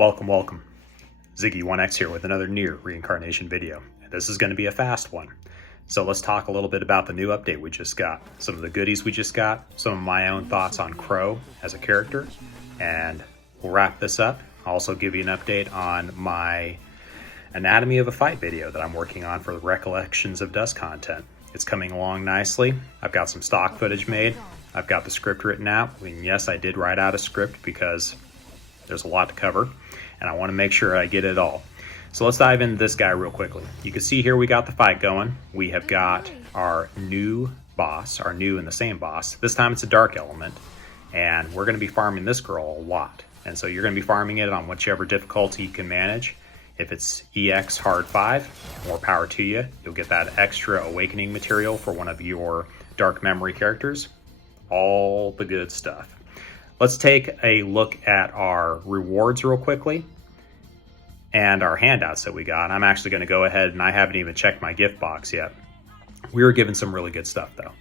Welcome. Ziggy1X here with another NieR reincarnation video. This is going to be a fast one. So let's talk a little bit about the new update we just got, some of the goodies we just got, some of my own thoughts on Crow as a character, and we'll wrap this up. I'll also give you an update on my Anatomy of a Fight video that I'm working on for the Recollections of Dust content. It's coming along nicely. I've got some stock footage made. I've got the script written out. I mean, yes, I did write out a script because there's a lot to cover, and I want to make sure I get it all. So let's dive into this guy real quickly. You can see here we got the fight going. We have got our new boss, our new and the same boss. This time it's a dark element, and we're going to be farming this girl a lot. And so you're going to be farming it on whichever difficulty you can manage. If it's EX hard 5, more power to you. You'll get that extra awakening material for one of your dark memory characters. All the good stuff. Let's take a look at our rewards real quickly and our handouts that we got. I'm actually going to go ahead, and I haven't even checked my gift box yet. We were given some really good stuff though.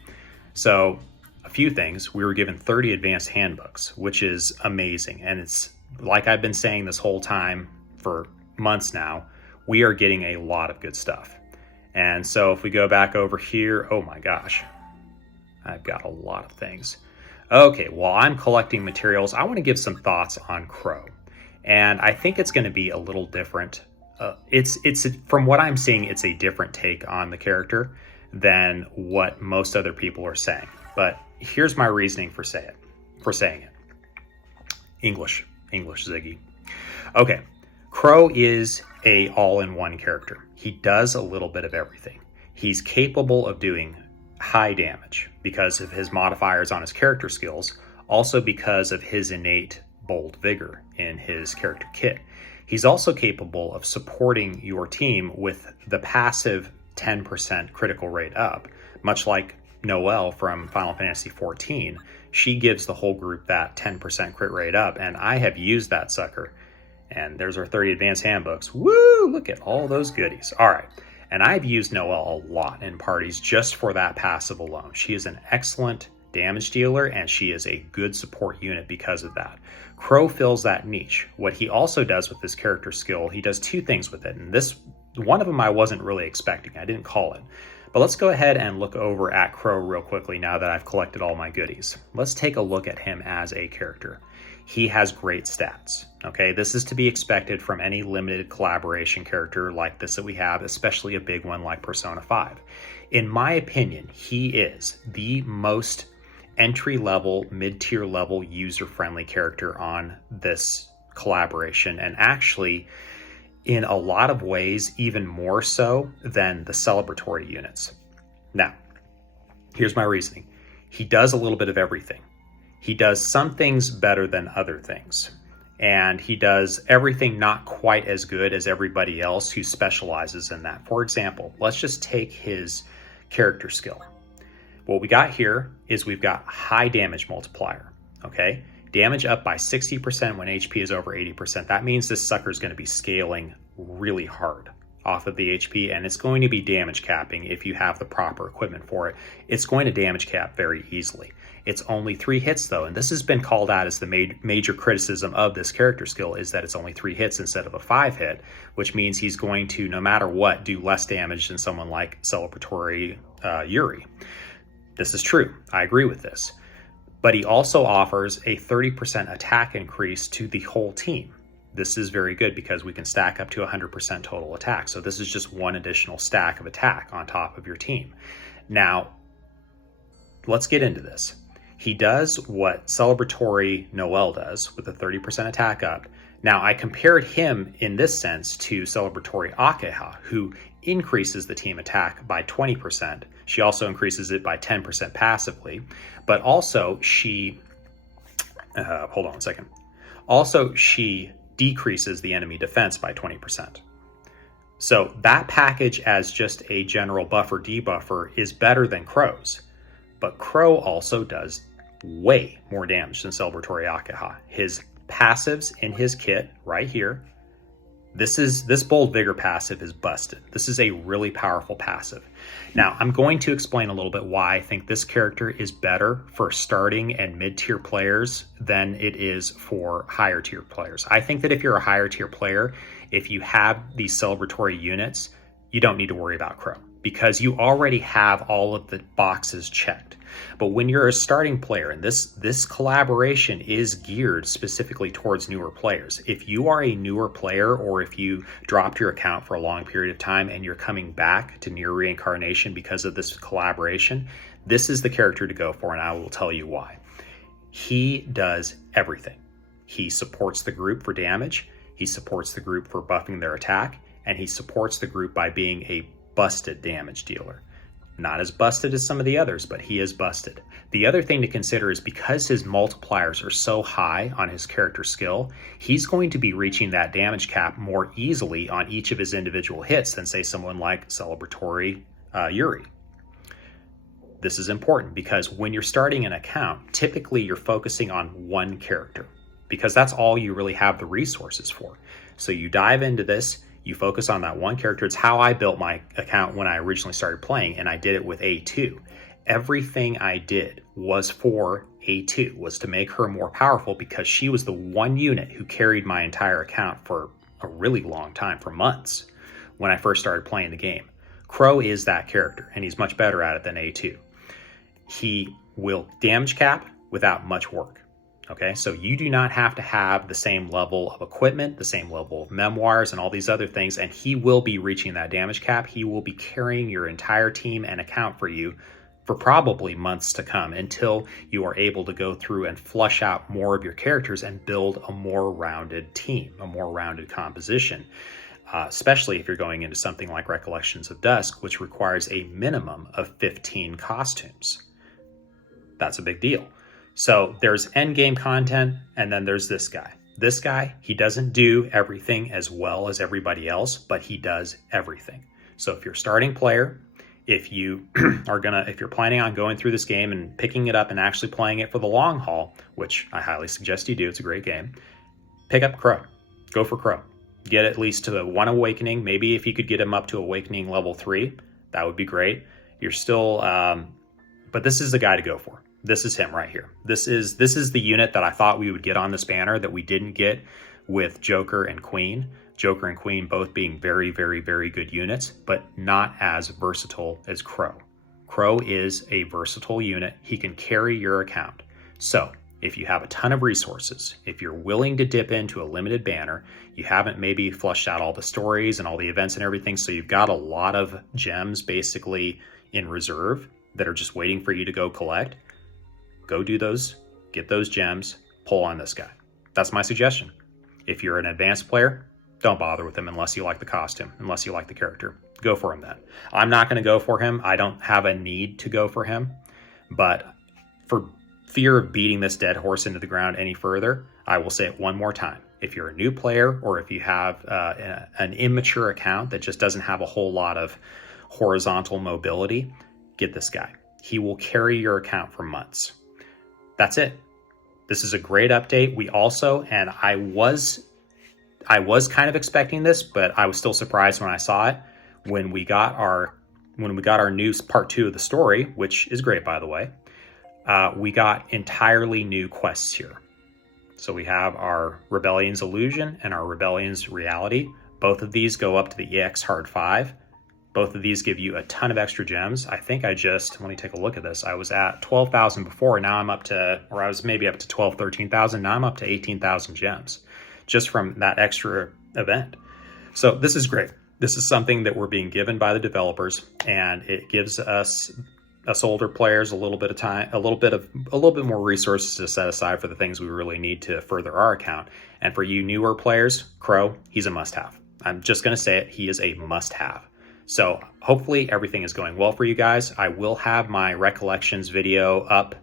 So a few things. We were given 30 advanced handbooks, which is amazing. And it's like I've been saying this whole time for months now, we are getting a lot of good stuff. And so if we go back over here, oh my gosh, I've got a lot of things. Okay, while I'm collecting materials, I want to give some thoughts on Crow. And I think it's going to be a little different. It's from what I'm seeing, it's a different take on the character than what most other people are saying. But here's my reasoning for saying it. English Ziggy. Okay, Crow is a all-in-one character. He does a little bit of everything. He's capable of doing high damage because of his modifiers on his character skills, also because of his innate bold vigor in his character kit. He's also capable of supporting your team with the passive 10% critical rate up, much like Noelle from Final Fantasy XIV. She gives the whole group that 10% crit rate up, and I have used that sucker. And there's our 30 advanced handbooks. Woo! Look at all those goodies. All right. And I've used Noelle a lot in parties just for that passive alone. She is an excellent damage dealer, and she is a good support unit because of that. Crow fills that niche. What he also does with this character skill, he does two things with it. And this, one of them I wasn't really expecting. I didn't call it. But let's go ahead and look over at Crow real quickly now that I've collected all my goodies. Let's take a look at him as a character. He has great stats. Okay, this is to be expected from any limited collaboration character like this that we have, especially a big one like Persona 5. In my opinion, he is the most entry-level, mid-tier level, user-friendly character on this collaboration, and actually, in a lot of ways, even more so than the celebratory units. Now, here's my reasoning. He does a little bit of everything. He does some things better than other things. And he does everything not quite as good as everybody else who specializes in that. For example, let's just take his character skill. What we got here is we've got high damage multiplier, okay? Damage up by 60% when HP is over 80%. That means this sucker is going to be scaling really hard off of the HP, and it's going to be damage capping if you have the proper equipment for it. It's going to damage cap very easily. It's only 3 hits though, and this has been called out as the major criticism of this character skill, is that it's only 3 hits instead of a 5 hit, which means he's going to, no matter what, do less damage than someone like Celebratory Yuri. This is true. I agree with this. But he also offers a 30% attack increase to the whole team. This is very good because we can stack up to 100% total attack. So this is just one additional stack of attack on top of your team. Now, let's get into this. He does what Celebratory Noelle does with a 30% attack up. Now, I compared him in this sense to Celebratory Akeha, who increases the team attack by 20%. She also increases it by 10% passively, but also she, hold on a second. Also, she decreases the enemy defense by 20%. So that package as just a general buffer debuffer is better than Crow's, but Crow also does way more damage than Celebratory Akeha. His passives in his kit right here This Bold Vigor passive is busted. This is a really powerful passive. Now, I'm going to explain a little bit why I think this character is better for starting and mid-tier players than it is for higher tier players. I think that if you're a higher tier player, if you have these celebratory units, you don't need to worry about Crow because you already have all of the boxes checked. But when you're a starting player, and this collaboration is geared specifically towards newer players. If you are a newer player, or if you dropped your account for a long period of time and you're coming back to NieR Reincarnation because of this collaboration, this is the character to go for, and I will tell you why. He does everything. He supports the group for damage, he supports the group for buffing their attack, and he supports the group by being a busted damage dealer. Not as busted as some of the others, but he is busted. The other thing to consider is because his multipliers are so high on his character skill, he's going to be reaching that damage cap more easily on each of his individual hits than, say, someone like Celebratory Yuri. This is important because when you're starting an account, typically you're focusing on one character because that's all you really have the resources for. So you dive into this, you focus on that one character. It's how I built my account when I originally started playing, and I did it with A2. Everything I did was for A2, was to make her more powerful because she was the one unit who carried my entire account for a really long time, for months, when I first started playing the game. Crow is that character, and he's much better at it than A2. He will damage cap without much work. Okay, so you do not have to have the same level of equipment, the same level of memoirs, and all these other things, and he will be reaching that damage cap. He will be carrying your entire team and account for you for probably months to come until you are able to go through and flush out more of your characters and build a more rounded team, a more rounded composition, especially if you're going into something like Recollections of Dusk, which requires a minimum of 15 costumes. That's a big deal. So there's end game content, and then there's this guy. This guy, he doesn't do everything as well as everybody else, but he does everything. So if you're a starting player, if you if you're planning on going through this game and picking it up and actually playing it for the long haul, which I highly suggest you do, it's a great game, pick up Crow. Go for Crow. Get at least to the 1 Awakening. Maybe if you could get him up to Awakening level 3, that would be great. You're still, but this is the guy to go for. This is him right here. This is the unit that I thought we would get on this banner that we didn't get with Joker and Queen. Joker and Queen both being very, very, very good units, but not as versatile as Crow. Crow is a versatile unit. He can carry your account. So if you have a ton of resources, if you're willing to dip into a limited banner, you haven't maybe flushed out all the stories and all the events and everything, so you've got a lot of gems basically in reserve that are just waiting for you to go collect, go do those, get those gems, pull on this guy. That's my suggestion. If you're an advanced player, don't bother with him unless you like the costume, unless you like the character. Go for him then. I'm not going to go for him. I don't have a need to go for him, but for fear of beating this dead horse into the ground any further, I will say it one more time. If you're a new player, or if you have an immature account that just doesn't have a whole lot of horizontal mobility, get this guy. He will carry your account for months. That's it. This is a great update. We also, and I was kind of expecting this, but I was still surprised when I saw it. When we got our new part 2 of the story, which is great, by the way, we got entirely new quests here. So we have our Rebellion's Illusion and our Rebellion's Reality. Both of these go up to the EX Hard 5. Both of these give you a ton of extra gems. I think let me take a look at this. I was at 12,000 before, and now I'm up to, or I was maybe up to 12, 13,000. Now I'm up to 18,000 gems just from that extra event. So this is great. This is something that we're being given by the developers, and it gives us older players a little bit of time, a little bit more resources to set aside for the things we really need to further our account. And for you newer players, Crow, he's a must-have. I'm just going to say it. He is a must-have. So hopefully everything is going well for you guys. I will have my Recollections video up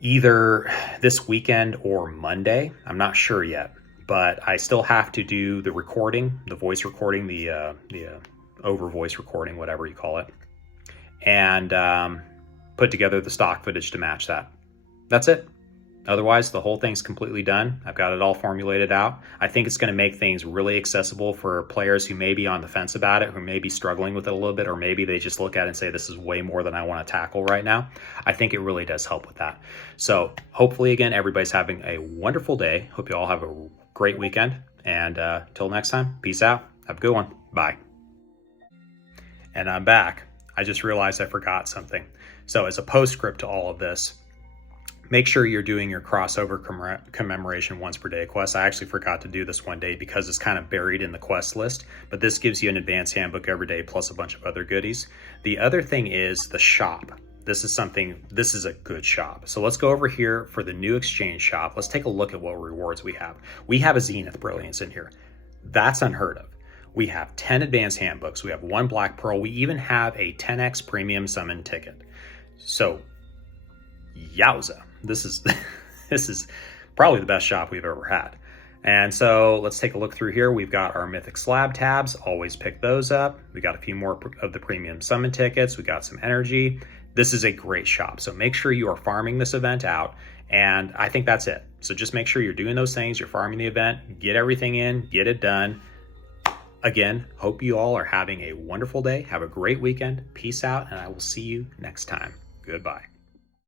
either this weekend or Monday. I'm not sure yet, but I still have to do the recording, the voice recording, the over voice recording, whatever you call it, and put together the stock footage to match that. That's it. Otherwise, the whole thing's completely done. I've got it all formulated out. I think it's going to make things really accessible for players who may be on the fence about it, who may be struggling with it a little bit, or maybe they just look at it and say, this is way more than I want to tackle right now. I think it really does help with that. So hopefully, again, everybody's having a wonderful day. Hope you all have a great weekend. And till next time, peace out. Have a good one. Bye. And I'm back. I just realized I forgot something. So as a postscript to all of this, make sure you're doing your crossover commemoration once per day quest. I actually forgot to do this one day because it's kind of buried in the quest list, but this gives you an advanced handbook every day plus a bunch of other goodies. The other thing is the shop. This is a good shop. So let's go over here for the new exchange shop. Let's take a look at what rewards we have. We have a Zenith Brilliance in here. That's unheard of. We have 10 advanced handbooks. We have 1 Black Pearl. We even have a 10x premium summon ticket. So yowza. This is probably the best shop we've ever had. And so let's take a look through here. We've got our Mythic Slab tabs. Always pick those up. We got a few more of the premium summon tickets. We got some energy. This is a great shop. So make sure you are farming this event out. And I think that's it. So just make sure you're doing those things. You're farming the event. Get everything in. Get it done. Again, hope you all are having a wonderful day. Have a great weekend. Peace out. And I will see you next time. Goodbye.